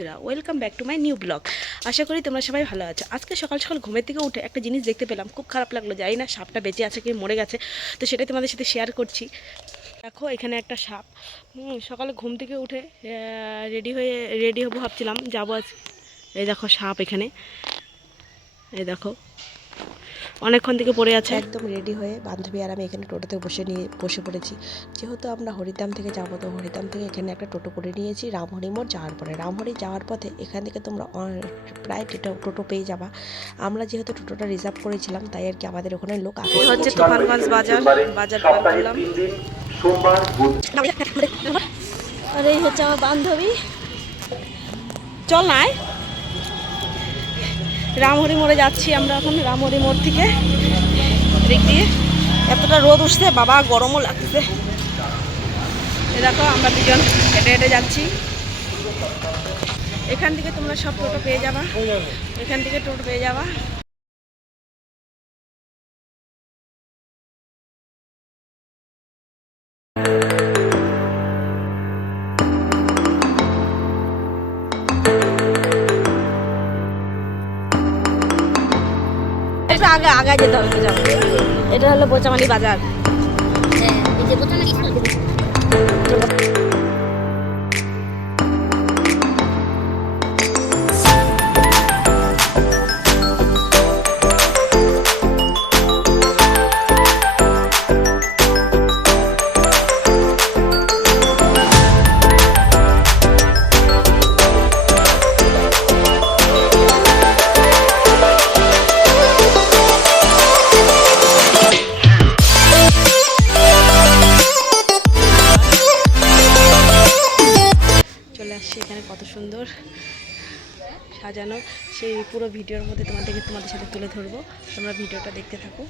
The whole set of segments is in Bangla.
বন্ধুরা, welcome back to my new blog. আশা করি তোমরা সবাই ভালো আছো। আজকে সকাল সকাল ঘুমের থেকে উঠে একটা জিনিস দেখতে পেলাম, খুব খারাপ লাগলো। জানি না সাপটা বেঁচে আছে কি মরে গেছে, তো সেটাই তোমাদের সাথে শেয়ার করছি। দেখো এখানে একটা সাপ। সকালে ঘুম থেকে উঠে রেডি হবো ভাবছিলাম, যাবো আজ। এই দেখো সাপ এখানে, এই দেখো অনেকক্ষণ থেকে পড়ে আছে। একদম রেডি হয়ে বান্ধবী আর আমি এখানে টোটোতে বসে পড়েছি। যেহেতু আমরা হরিদ্রাম থেকে যাবো, তো হরিদ্রাম থেকে এখানে একটা টোটো করে নিয়েছি রামহরি মোড় যাওয়ার পরে। রামহরি যাওয়ার পথে এখান থেকে তোমরা প্রায় টোটো পেয়ে যাবা। আমরা যেহেতু টোটোটা রিজার্ভ করেছিলাম, তাই আর কি আমাদের ওখানে লোক আগে হচ্ছে। তুফানগঞ্জ বাজার পার করলাম। আর এই হচ্ছে আমার বান্ধবী। চল নাই, রামহরি মোড়ে যাচ্ছি আমরা এখন। রামহরি মোড় থেকে দিক দিয়ে এতটা রোদ উঠছে, বাবা গরমও লাগছে। দেখো আমরা দুজন হেঁটে হেঁটে যাচ্ছি। এখান থেকে তোমরা সব টোটো পেয়ে যাবা, এখান থেকে টোটো পেয়ে যাবা। আগে আগে যেতে হবে। এটা হলো বোচামালি বাজার। এখানে কত সুন্দর সাজানো, সেই পুরো ভিডিওর মধ্যে তোমাদের সাথে তুলে ধরবো। তোমরা ভিডিওটা দেখতে থাকো।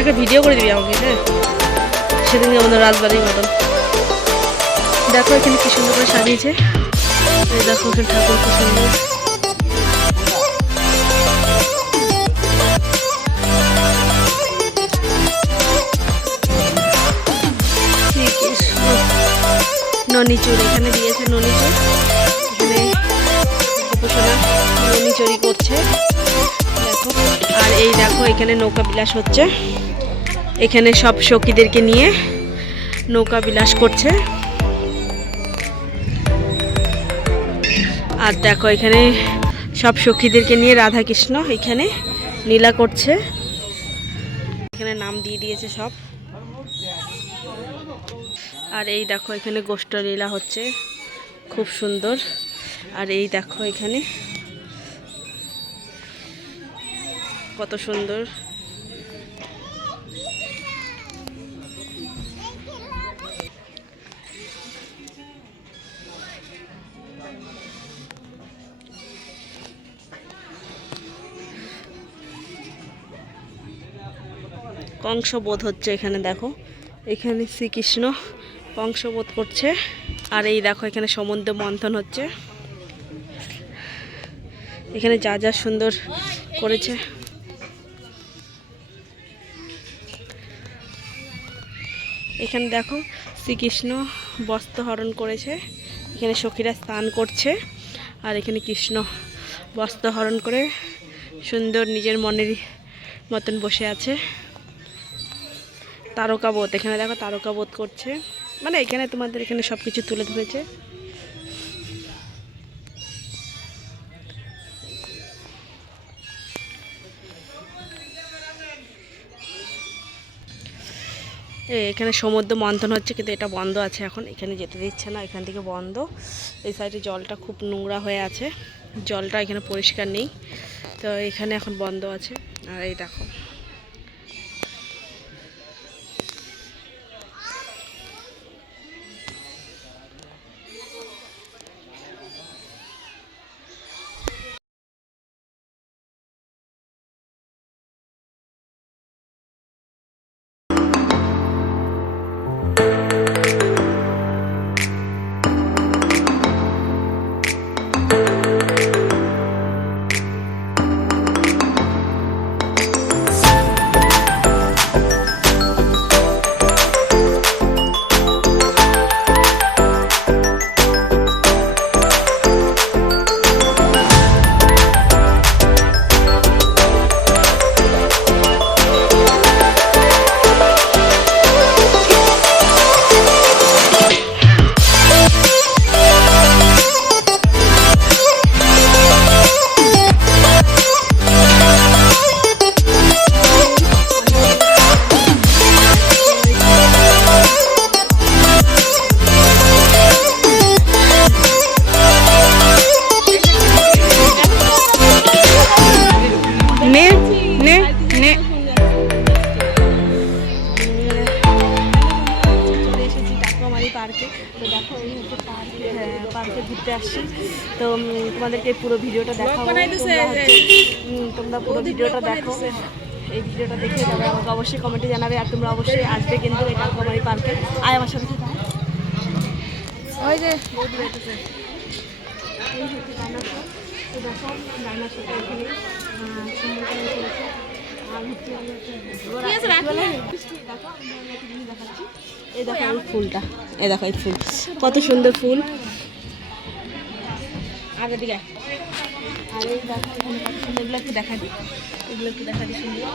একটা ভিডিও করে দিবি আমাকে, হ্যাঁ? সেদিনকে আমাদের রাজবাড়ির মতন। দেখো এখানে কি সুন্দর করে সাজিয়েছে। দেখো এখানে ঠাকুর কি সুন্দর। ননিচুর এখানে দিয়েছে, ননিচুর। এখানে গোপসোনা ননিচুরি করছে, দেখো। আর এই দেখো এখানে নৌকা বিলাস হচ্ছে। এখানে সব সখীদেরকে নিয়ে নৌকা বিলাস করছে। আর দেখো এখানে সব সখীদেরকে নিয়ে রাধা কৃষ্ণ এখানে লীলা করছে। এখানে নাম দিয়ে দিয়েছে সব। আর এই দেখো এখানে গোষ্ঠ লীলা হচ্ছে, খুব সুন্দর। আর এই দেখো এখানে কত সুন্দর। কংসবোধ হচ্ছে এখানে, দেখো এখানে শ্রীকৃষ্ণ কংসবোধ করছে। আর এই দেখো এখানে সমুদ্র মন্থন হচ্ছে, এখানে যা যা সুন্দর করেছে। এখানে দেখো শ্রীকৃষ্ণ বস্ত্র হরণ করেছে, এখানে সখীরা স্নান করছে, আর এখানে কৃষ্ণ বস্ত্র হরণ করে সুন্দর নিজের মনের মতন বসে আছে। তারকাবোধ, এখানে দেখো তারকাবোধ করছে, মানে এখানে তোমাদের এখানে সব কিছু তুলে ধরেছে। এখানে সমুদ্র মন্থন হচ্ছে, কিন্তু এটা বন্ধ আছে এখন, এখানে যেতে দিচ্ছে না, এখান থেকে বন্ধ। এই সাইডে জলটা খুব নোংরা হয়ে আছে, জলটা এখানে পরিষ্কার নেই, তো এখানে এখন বন্ধ আছে। আর এই দেখো পার্কে। তো দেখো এই হচ্ছে পার্কে ঘুরতে আসছি, তো তোমাদেরকে পুরো ভিডিওটা দেখাবো, তোমরা পুরো ভিডিওটা দেখো, এই ভিডিওটা দেখে যাবে, আমাকে অবশ্যই কমেন্টে জানাবে, আর তোমরা অবশ্যই আসবে কিন্তু এই টাকুমারি পার্কে। আয় আমার সাথে, ওই যে বৌদি বেঁচেছে, এই হচ্ছে ডাইনোসর। তো দেখো ডাইনোসরটা এখানে সুন্দর করে করেছে। আর হচ্ছে দেখাচ্ছি, এই দেখো এই ফুলটা, এই দেখো এই ফুল, কত সুন্দর ফুল। আর এদিকে আর এই দেখো এখানে কত সুন্দর, এগুলো একটু দেখা দিই, এগুলো একটু দেখা দিই সুন্দর।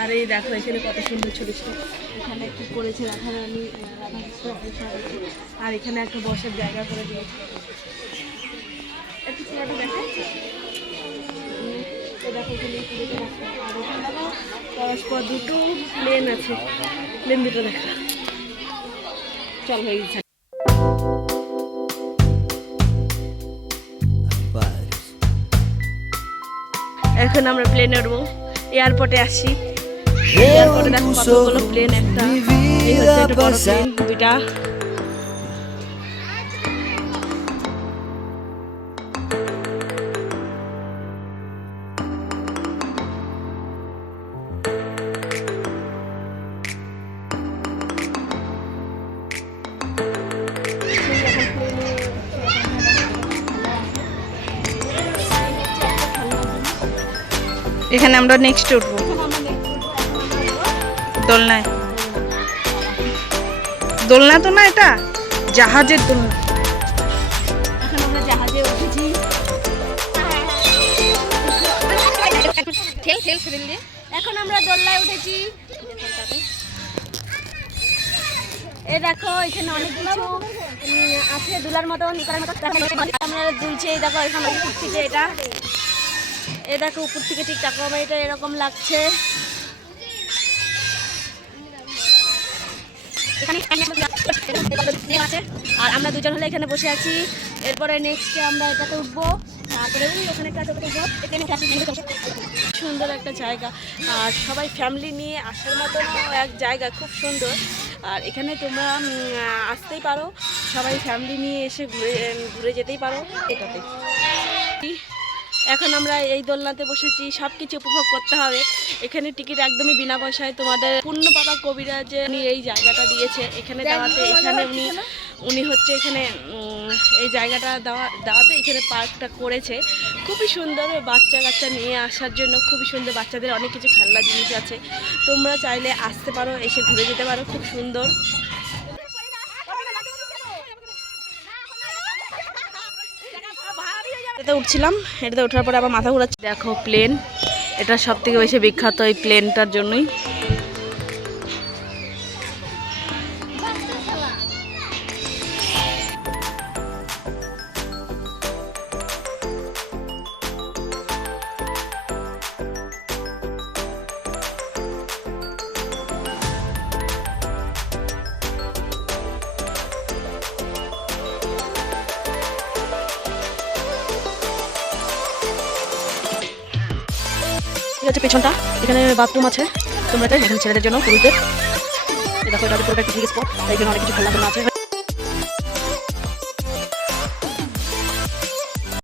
আর এই দেখো এখানে কত সুন্দর ছোটো ছোটো, এখানে একটু করেছে রাধারানী, রাধাকৃষ্ণ, আর এখানে একটা বসার জায়গা করে দিয়েছে। একটু পুরোটা দেখো, দেখো এখানে পুরোটা দেখো। আর এখানে দেখো পরস্পর দুটো প্লেন আছে, প্লেন দুটো দেখা। চল হয়ে গেছে। এখন আমরা প্লেনে উঠবো, এয়ারপোর্টে আসি। এয়ারপোর্টে দেখো কতগুলো প্লেন, একটা এই হচ্ছে একটা বড় প্লেন, দুইটা। এখানে আমরা নেক্সট উঠবো দোলনায়। দোলনা তো না, এটা জাহাজের দোলনা। এখন আমরা জাহাজে উঠেছি, এখন আমরা দোলনায় উঠেছি। এই দেখো এখানে অনেক কিছু আছে দুলার মতো, আমরা দুলছে। এই দেখো এখানে উপর থেকে, এটা এই দেখো উপর থেকে ঠিক টাকুমারিটা এরকম লাগছে। আর আমরা দুজন হলে এখানে বসে আছি। এরপরে নেক্সটে আমরা এটাতে উঠবো, তারপরে ওখানে একটা উঠবো। সুন্দর একটা জায়গা, আর সবাই ফ্যামিলি নিয়ে আসার মতো এক জায়গা, খুব সুন্দর। আর এখানে তোমরা আসতেই পারো, সবাই ফ্যামিলি নিয়ে এসে ঘুরে যেতেই পারো এটাতে। এখন আমরা এই দোলনাতে বসেছি, সব কিছু উপভোগ করতে হবে। এখানে টিকিট একদমই বিনা পয়সায়। তোমাদের পূর্ণ বাবা কবিরাজ উনি এই জায়গাটা দিয়েছে এখানে দাঁড়াতে, এখানে উনি উনি হচ্ছে এখানে এই জায়গাটা দেওয়াতে এখানে পার্কটা করেছে। খুবই সুন্দর, বাচ্চা কাচ্চা নিয়ে আসার জন্য খুবই সুন্দর। বাচ্চাদের অনেক কিছু খেলনা জিনিস আছে, তোমরা চাইলে আসতে পারো, এসে ঘুরে যেতে পারো, খুব সুন্দর। এটাতে উঠছিলাম, এটাতে ওঠার পরে আবার মাথা ঘুরাচ্ছি। দেখো প্লেন, এটা সব থেকে বেশি বিখ্যাত এই প্লেনটার জন্যই। ঠিক আছে, পেছনটা এখানে বাথরুম আছে, তোমরা চাই এখানে ছেলেদের জন্য, পুরুষদের। দেখো এটা পুরোটা পিকনিক স্পট, তাই জন্য অনেক কিছু খেলনা আছে।